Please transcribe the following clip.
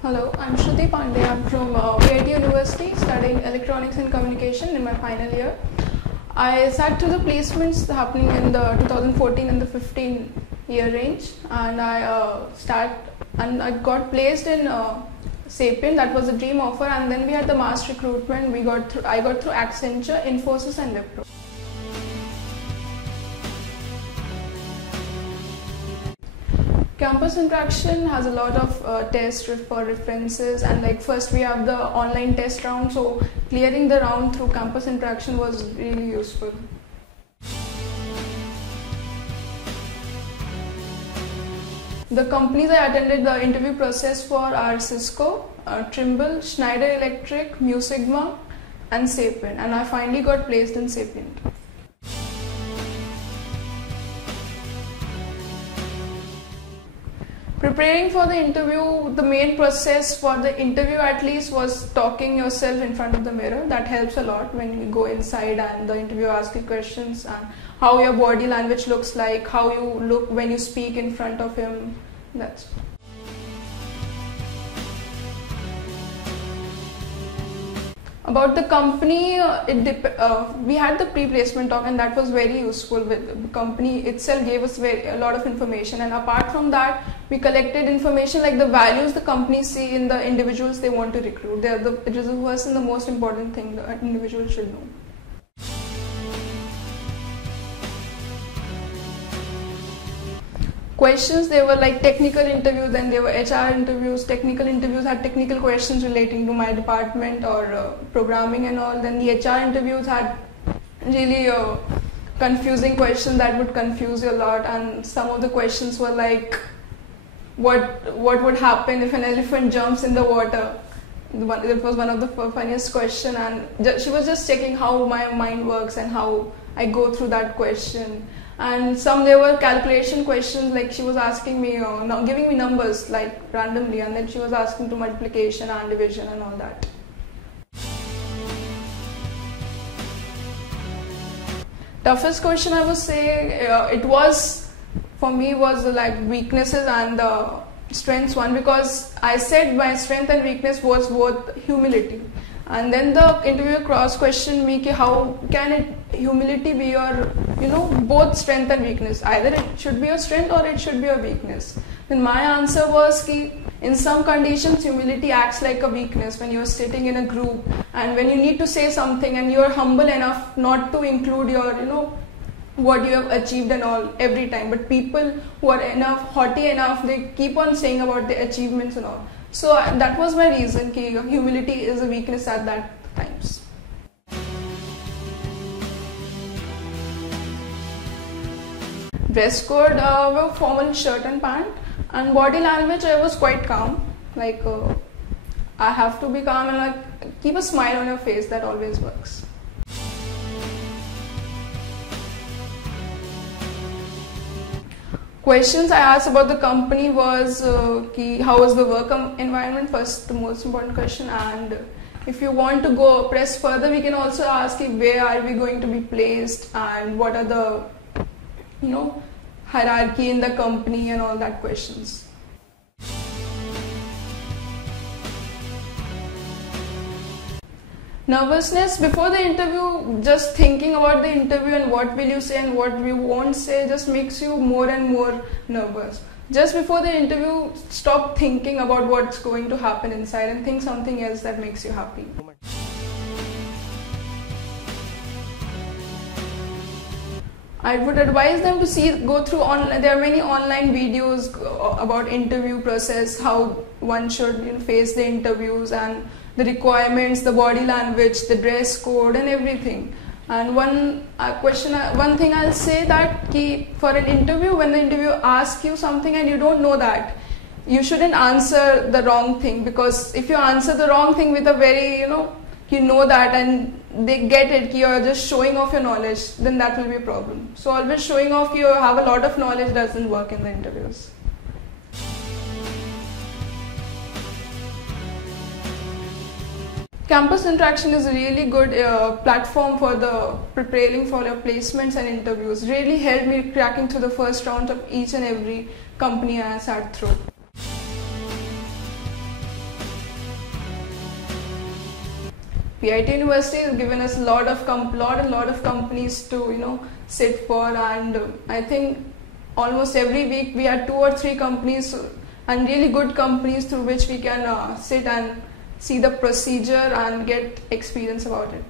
Hello, I'm Shruti Pandey. I'm from VIT University studying Electronics and Communication in my final year. I sat through the placements happening in the 2014 and the 15 year range, and I got placed in Sapient. That was a dream offer, and then we had the mass recruitment. I got through Accenture, Infosys, and Wipro. Campus interaction has a lot of tests for references, and like first we have the online test round, so clearing the round through campus interaction was really useful. The companies I attended the interview process for are Cisco, Trimble, Schneider Electric, Mu Sigma, and Sapient, and I finally got placed in Sapient. Preparing for the interview, the main process for the interview at least was talking yourself in front of the mirror. That helps a lot when you go inside and the interviewer asks you questions, and how your body language looks like, how you look when you speak in front of him. That's about the company. We had the pre-placement talk, and that was very useful. With the company itself gave us a lot of information, and apart from that, we collected information like the values the company see in the individuals they want to recruit. It is the first and the most important thing the individual should know. Questions, they were like technical interviews, then there were HR interviews. Technical interviews had technical questions relating to my department or programming and all. Then the HR interviews had really confusing questions that would confuse you a lot, and some of the questions were like, what would happen if an elephant jumps in the water? It was one of the funniest questions, and she was just checking how my mind works and how I go through that question. And there were calculation questions, like she was asking me, giving me numbers like randomly, and then she was asking to multiplication and division and all that. Toughest question I would say it was for me was like weaknesses and strengths one, because I said my strength and weakness was both humility. And then the interviewer cross-questioned me, how can humility be your, both strength and weakness? Either it should be your strength or it should be your weakness. Then my answer was, in some conditions, humility acts like a weakness when you're sitting in a group and when you need to say something and you're humble enough not to include your, what you have achieved and all every time. But people who are haughty enough, they keep on saying about their achievements and all. So that was my reason, humility is a weakness at that times. Dress code were formal shirt and pant, and body language I was quite calm. Like I have to be calm and like keep a smile on your face. That always works. Questions I asked about the company was how was the work environment, first the most important question, and if you want to press further, we can also ask where are we going to be placed and what are the hierarchy in the company and all that questions. Nervousness before the interview, just thinking about the interview and what will you say and what you won't say just makes you more and more nervous. Just before the interview, stop thinking about what's going to happen inside and think something else that makes you happy. I would advise them to go through there are many online videos about interview process, how one should face the interviews and the requirements, the body language, the dress code and everything. And one thing I'll say that for an interview, when the interviewer asks you something and you don't know that, you shouldn't answer the wrong thing, because if you answer the wrong thing with a very, you know that and they get it, you're just showing off your knowledge, then that will be a problem. So always showing off you have a lot of knowledge doesn't work in the interviews. Campus interaction is a really good platform for preparing for your placements and interviews. Really helped me cracking through the first round of each and every company I sat through. PIT University has given us a lot of companies to sit for, and I think almost every week we had 2 or 3 companies and really good companies through which we can sit and see the procedure and get experience about it.